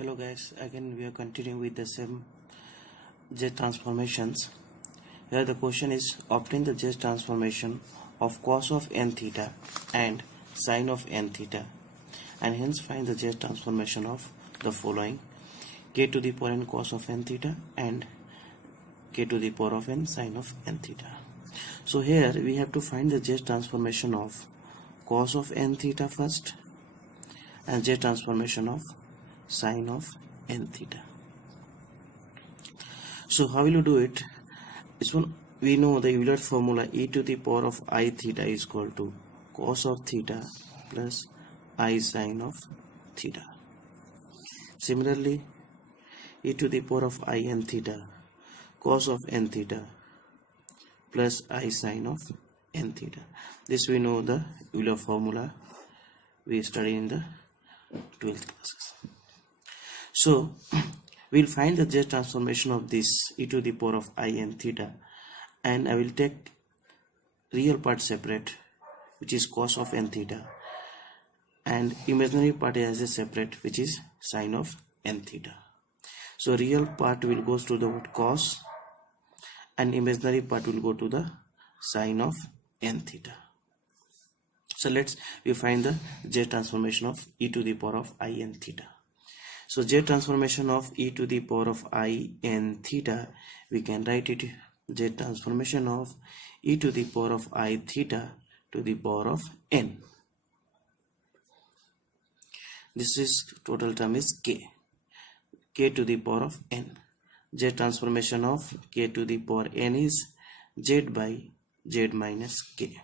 Hello guys, again we are continuing with the same Z transformations. Here the question is obtain the Z transformation of cos of n theta and sin of n theta, and hence find the Z transformation of the following: k to the power n cos of n theta and k to the power of n sin of n theta. So here we have to find the Z transformation of cos of n theta first and Z transformation of sin of n theta. So how will you do it? This one we know the Euler formula: e to the power of I theta is equal to cos of theta plus I sin of theta. Similarly, e to the power of I n theta cos of n theta plus I sin of n theta. This we know the Euler formula we studied in the 12th classes. So we'll find the Z transformation of this e to the power of I n theta, and I will take real part separate, which is cos of n theta, and imaginary part as a separate, which is sin of n theta. So real part will go to the word cos and imaginary part will go to the sin of n theta. So we find the Z transformation of e to the power of I n theta. So Z transformation of e to the power of I n theta, we can write it Z transformation of e to the power of I theta to the power of n. This is total term is k to the power of n. Z transformation of k to the power n is z by z minus k.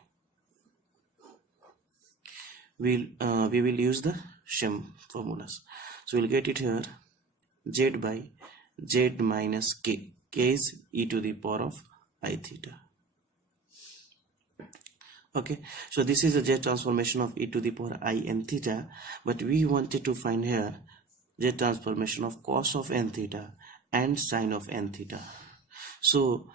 We will use the Shem formulas. So we'll get it here: z by z minus k. K is e to the power of I theta. Okay, so this is the Z transformation of e to the power I n theta, but we wanted to find here Z transformation of cos of n theta and sin of n theta. So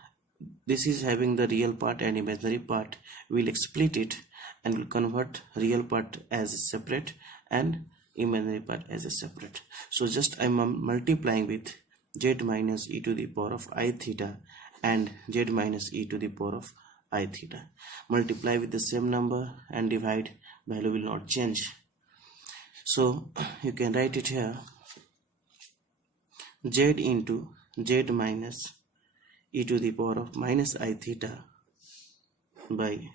this is having the real part and imaginary part. We'll split it and we'll convert real part as separate and imaginary part as a separate. So just I'm multiplying with z minus e to the power of I theta and z minus e to the power of I theta. Multiply with the same number and divide, value will not change. So you can write it here: z into z minus e to the power of minus I theta by,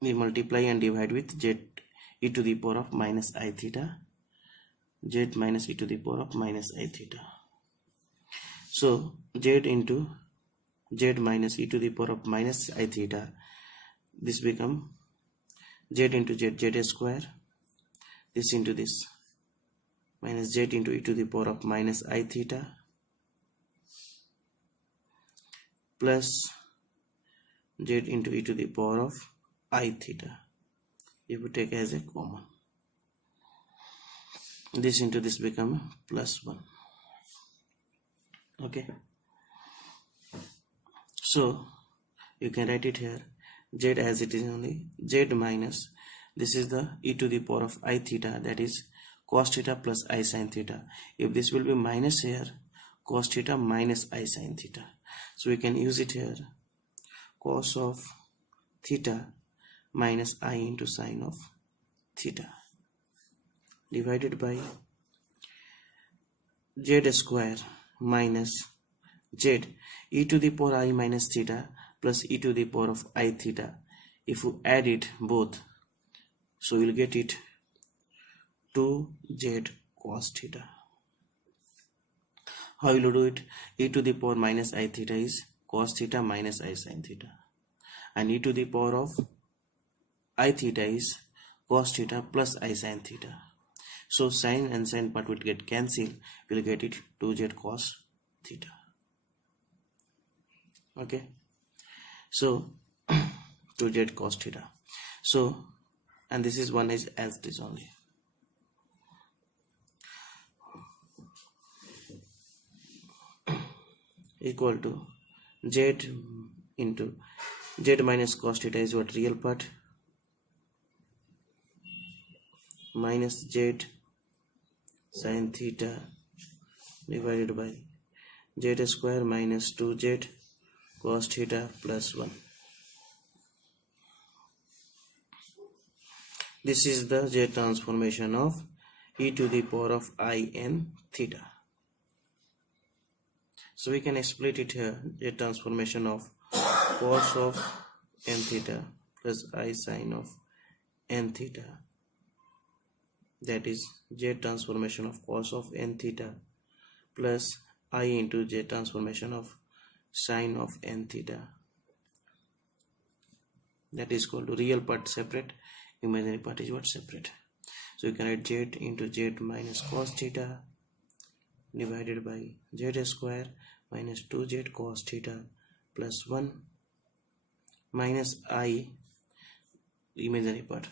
we multiply and divide with z e to the power of minus I theta, z minus e to the power of minus I theta. So z into z minus e to the power of minus I theta, this become z into z square, this into this, minus z into e to the power of minus I theta plus z into e to the power of I theta. If we take as a common, this into this become plus 1. Okay, so you can write it here: z as it is only, z minus, this is the e to the power of I theta, that is cos theta plus I sin theta. If this will be minus here, cos theta minus I sin theta. So we can use it here: cos of theta minus I into sin of theta divided by z square minus z e to the power I minus theta plus e to the power of I theta. If you add it both, so we'll get it 2z cos theta. How will you do it? E to the power minus I theta is cos theta minus I sin theta, and e to the power of I theta is cos theta plus I sin theta. So sin and sin part will get cancelled. We'll get it 2z cos theta. Okay, so 2z cos theta. So, and this is one is as it is only. Equal to z into z minus cos theta is what, real part, minus z sin theta divided by z square minus 2z cos theta plus 1. This is the z transformation of e to the power of I n theta. So we can split it here, z transformation of cos of n theta plus I sin of n theta, that is z transformation of cos of n theta plus I into z transformation of sin of n theta, that is equal to real part separate, imaginary part is what separate. So you can write z into z minus cos theta divided by z square minus 2z cos theta plus 1 minus I imaginary part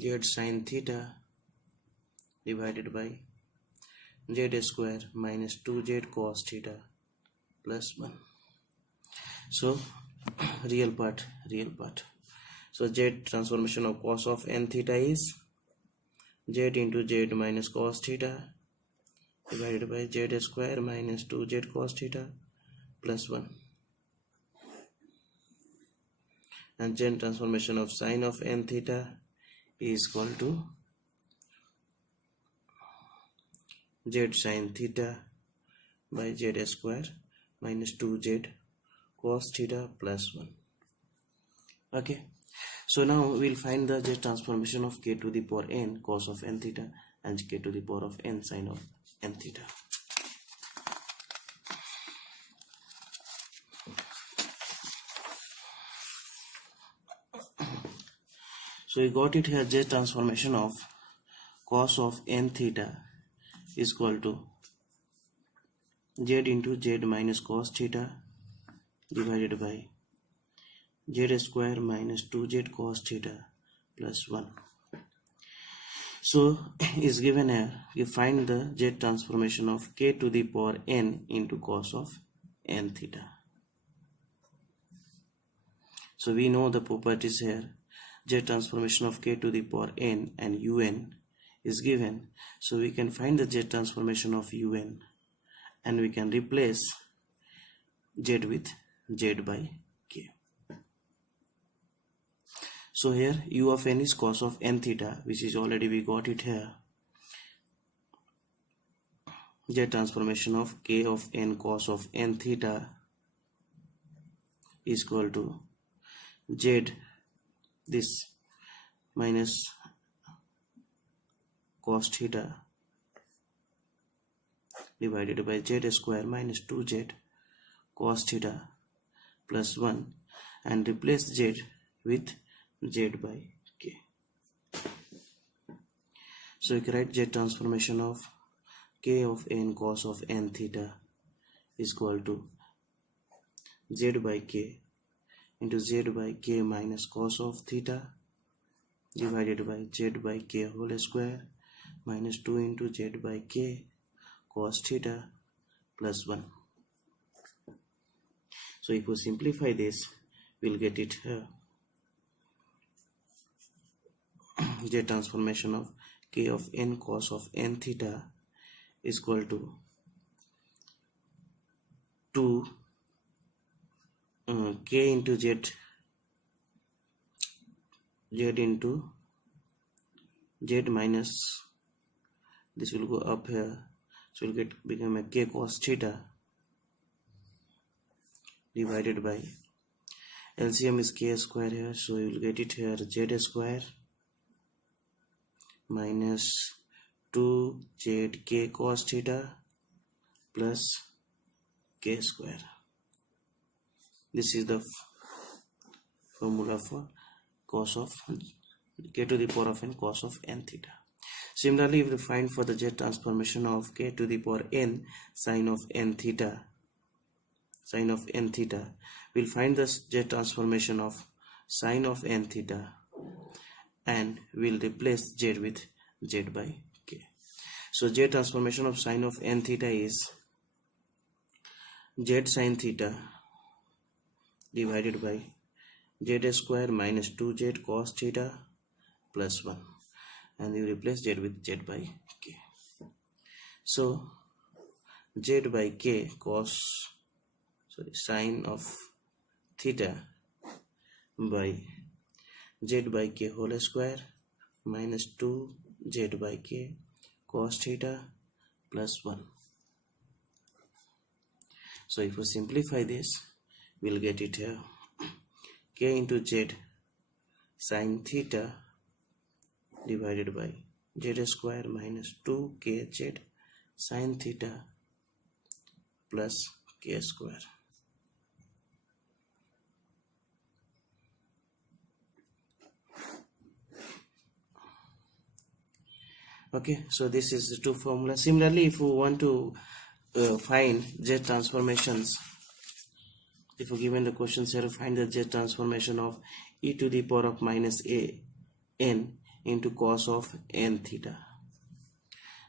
z sin theta divided by z square minus 2z cos theta plus 1. So real part. So z transformation of cos of n theta is z into z minus cos theta divided by z square minus 2z cos theta plus 1, and z transformation of sin of n theta is equal to z sin theta by z square minus 2z cos theta plus 1. Okay, so now we'll find the z transformation of k to the power n cos of n theta and k to the power of n sin of n theta. So we got it here, z transformation of cos of n theta is equal to z into z minus cos theta divided by z square minus 2z cos theta plus 1. So is given here, you find the z transformation of k to the power n into cos of n theta. So we know the properties here, z transformation of k to the power n and un is given, so we can find the z transformation of un and we can replace z with z by k. So here u of n is cos of n theta, which is already we got it here. Z transformation of k of n cos of n theta is equal to z this minus cos theta divided by z square minus 2z cos theta plus 1, and replace z with z by k. So you can write z transformation of k of n cos of n theta is equal to z by k into z by k minus cos of theta divided by z by k whole square minus 2 into z by k cos theta plus 1. So if we simplify this, we'll get it here. Z transformation of k of n cos of n theta is equal to 2 k into z into z minus, this will go up here, so we'll become a k cos theta divided by LCM is k square here, so you will get it here z square minus 2z k cos theta plus k square. This is the formula for cos of k to the power of n cos of n theta. Similarly, if we find for the z transformation of k to the power n sin of n theta, we'll find the z transformation of sin of n theta and we'll replace z with z by k. So z transformation of sin of n theta is z sin theta divided by z square minus 2z cos theta plus 1. and you replace z with z by k. So z by k sine of theta by z by k whole square minus 2 z by k cos theta plus 1. So if we simplify this, we'll get it here, k into z sine theta divided by z square minus 2kz sine theta plus k square. Okay, so this is the two formula. Similarly, if we want to find z transformations, if we given the questions here, find the z transformation of e to the power of minus a n into cos of n theta.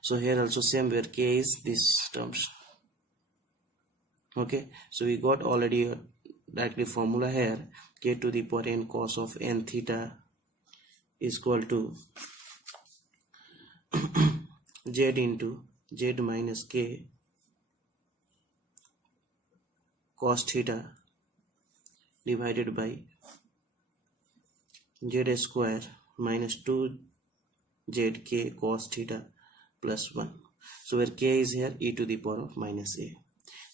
So here also same, where k is this terms. Okay, so we got already directly formula here, k to the power n cos of n theta is equal to z into z minus k cos theta divided by z square minus 2zk cos theta plus 1. So where k is here, e to the power of minus a.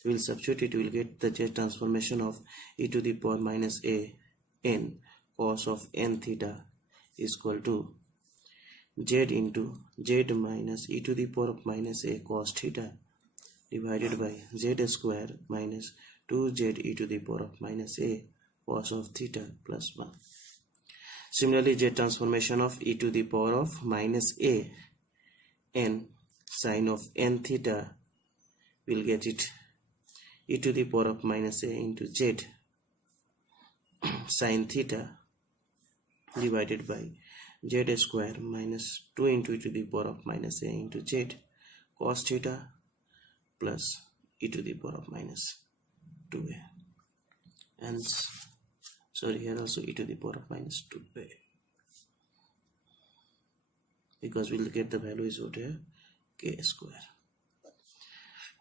We will substitute it, we will get the z transformation of e to the power minus a n cos of n theta is equal to z into z minus e to the power of minus a cos theta divided by z square minus 2z e to the power of minus a cos of theta plus 1. Similarly, z transformation of e to the power of minus a n sine of n theta, will get it e to the power of minus a into z sine theta divided by z square minus 2 into e to the power of minus a into z cos theta plus e to the power of minus 2a, and sorry, here also e to the power of minus 2a, because we'll get the value is what here, k square.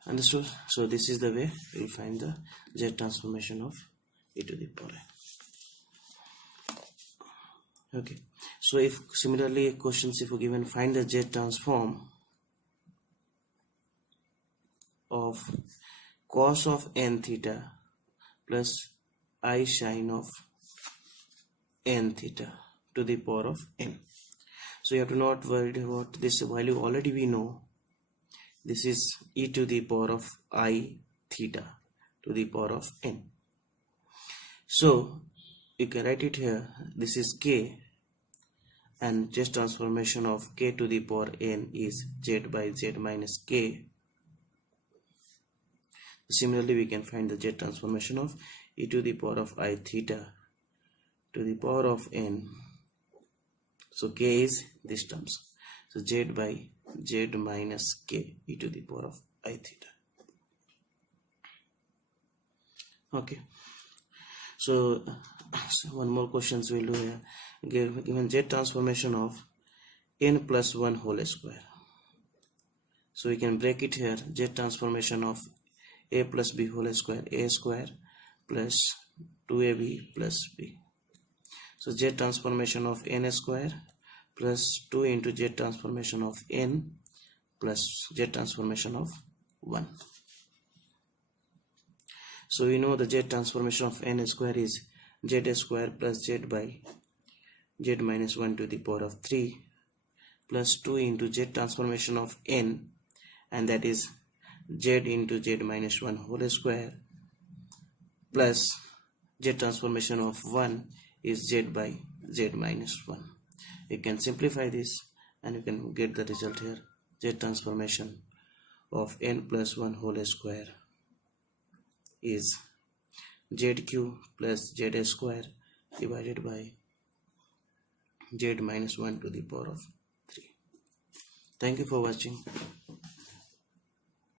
Understood? So this is the way we'll find the z transformation of e to the power n. Okay, so if similarly questions, if we given find the z transform of cos of n theta plus I sine of n theta to the power of n. So you have to not worry about this value, already we know this is e to the power of I theta to the power of n. So you can write it here, this is k, and z transformation of k to the power n is z by z minus k. Similarly, we can find the z transformation of e to the power of I theta to the power of n. So k is this terms, so z by z minus k e to the power of I theta. Okay, so one more questions we'll do here. Given z transformation of n plus 1 whole square, so we can break it here, z transformation of a plus b whole square, a square plus 2ab plus b. So z transformation of n square plus 2 into z transformation of n plus z transformation of 1. So we know the z transformation of n square is z square plus z by z minus 1 to the power of 3 plus 2 into z transformation of n, and that is z into z minus 1 whole square plus z transformation of 1 is z by z minus 1. You can simplify this and you can get the result here, z transformation of n plus 1 whole square is zq plus z square divided by z minus 1 to the power of 3. Thank you for watching.